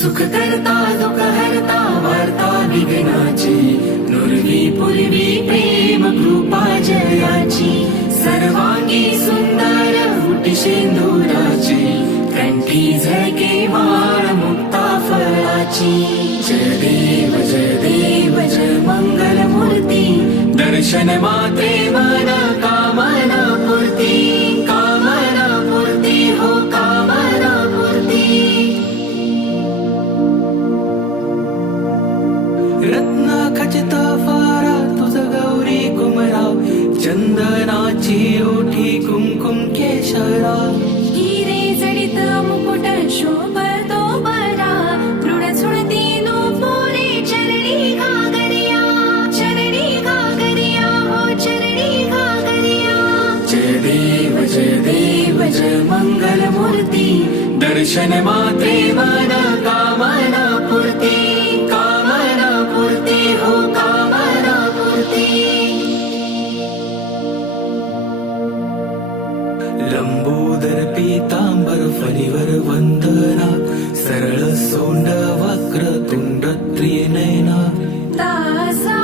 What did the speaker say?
सुख करता दुःख हरता वार्ता विघ्नाची नुरवी पूर्वी प्रेम कृपा जयाची सर्वांगी सुंदर उटी शेंदुराची कंठी झळके माळ मुक्ता फळाची जय देव जय मंगल मूर्ती दर्शन मात्रे मन कामना पूर्ती हो कामना पूर्ती रत्न खचित फारा तुझ गौरी कुमरा चंदनाची ओठी कुंकुम केशरा हिरे जडित मुकुट शोभतो बरा तृण सुळती नुपुरे चरणी घागरिया हो चरणी घागरिया जय देव जय मंगल मूर्ती दर्शन मात्रे मन कामना पूर्ती हो कामना पूर्ती लंबोदर पीतांबर फणीवर वंदना सरळ सोंड वक्र तुंड त्रिनयना दासा